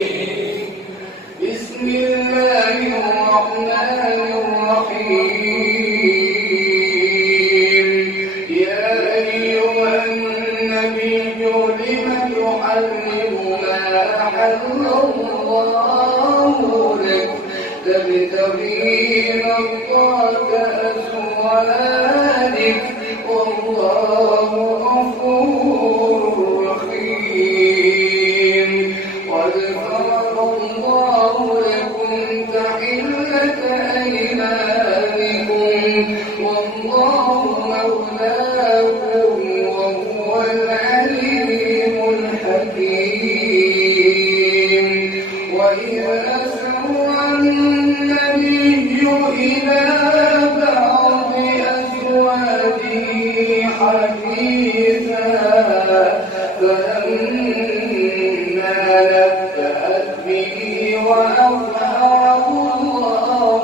بسم الله الرحمن الرحيم يا أيها النبي لم تحرم ما أحل الله لك تبتغي مرضات أزواجك والله غفور رحيم قد فرض الله لكم تحلة أيمانكم والله مولاكم وهو العليم الحكيم وإذ أسر النبي إلى بعض أزواجه حديثا فلما نبأت به وأظهره الله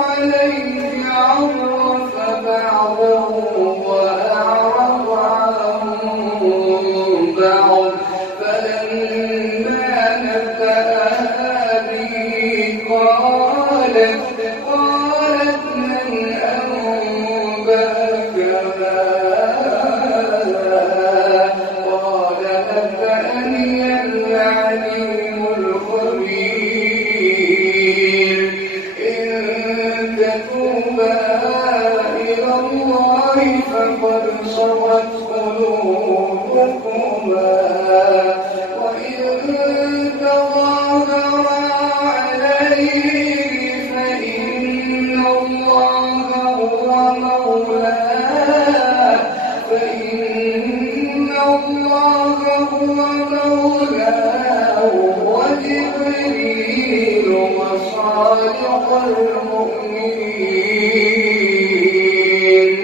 عليه عرف بعضه وأعرض عن بعض فلما نبأها به قالت من أنبأك هذا قال نبأني العليم الخبير إن تتوبا إلى الله فقد صغت قلوبكما وإن تظاهرا عليه فإن الله هو مولاه وجبريل وصالح المؤمنين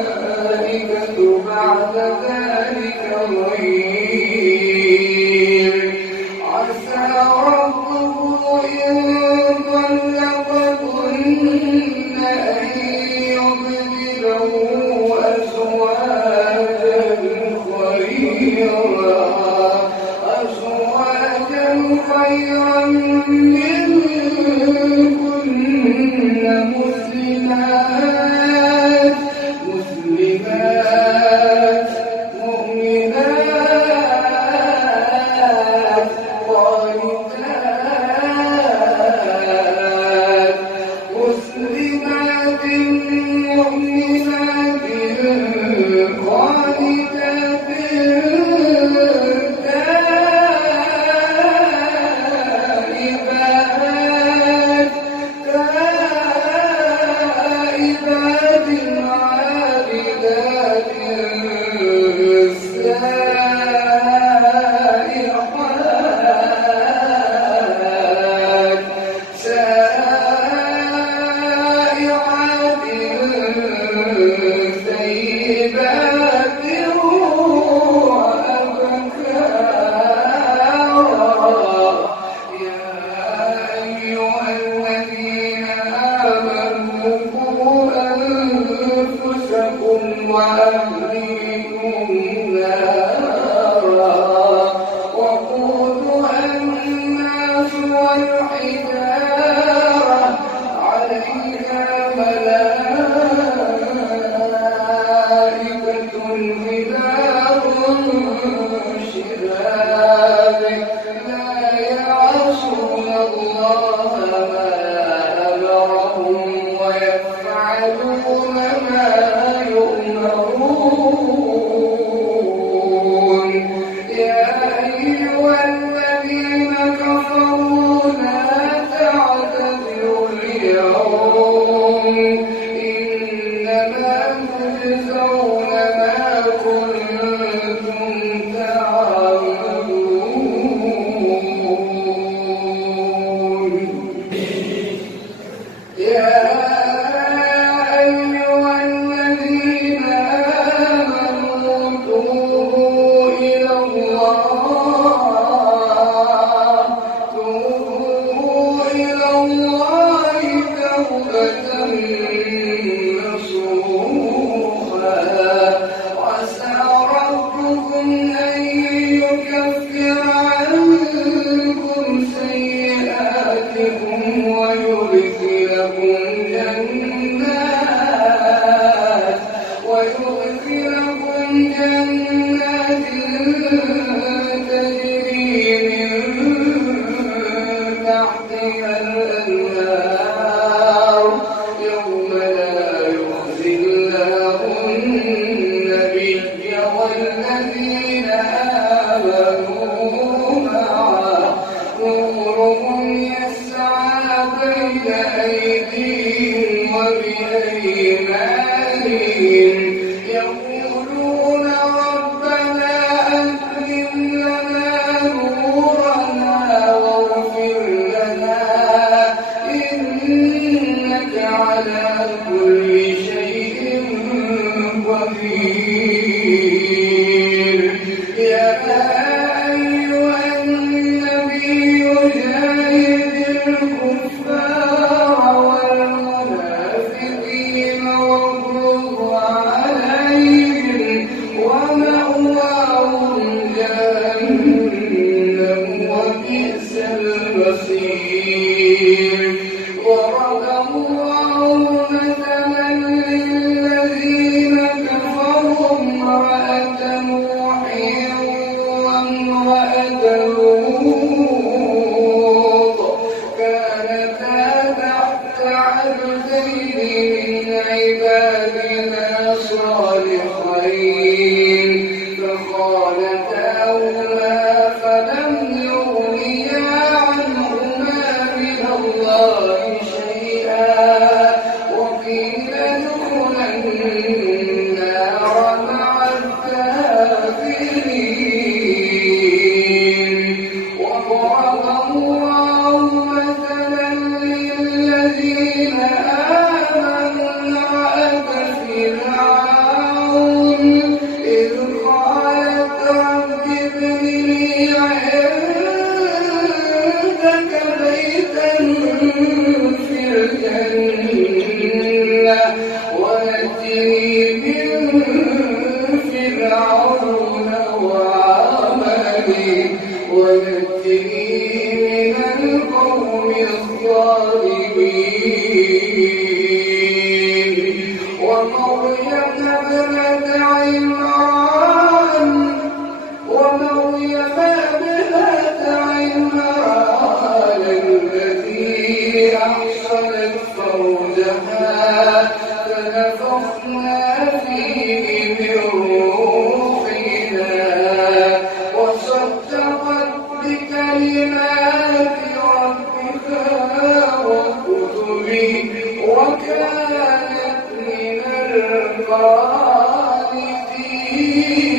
والملائكة بعد ذلك ظهير عسى ربه إن طلقكن أن يبدله أزواجا خيرا منكن مسلمات مؤمنات قانتات مسلمات مؤمنات قانتات تائبات عابدات سائحات ثيبات وأبكارا يا أيها الذين آمنوا قوا أنفسكم وأهليكم نارا وقودها الناس والحجارة عليها ملائكة غلاظ شداد لا يعصون الله ما أمرهم ويفعلون ما يؤمرون يا أيها الذين كفروا لا تعتذروا اليوم إنما تجزون ما كنتم تعملون يا أيها الذين آمنوا تجري من تحتها الأنهار يوم لا يخزي الله النبي والذين آمنوا معه نورهم يسعى بين أيديهم وبأيمانهم يقولون ربنا أتمم لنا نورنا واغفر لنا إنك على كل شيء قدير يا أيها النبي جاهد الكفار والمنافقين واغلظ عليهم ومأواهم جهنم وبئس المصير ضرب الله مثلا للذين كفروا امرأة نوح وامرأة لوط كانتا تحت عبدين من عبادنا صالحين فخانتاهما فلم يغنيا عنهما من الله شيئا وقيل ادخلا النار مع الكافرين وضرب الله مثلا للذين آمنوا امرأة فرعون إذ قالت رب ابن لي عندك بيتا في الجنة ونجني من فرعون وعمله ونجني من القوم الظالمين ومريم ابنة عمران التي أحصنت فرجها فنفخنا فيه من روحنا وصدقت بكلمات ربها وكتبه وكانت من القانتين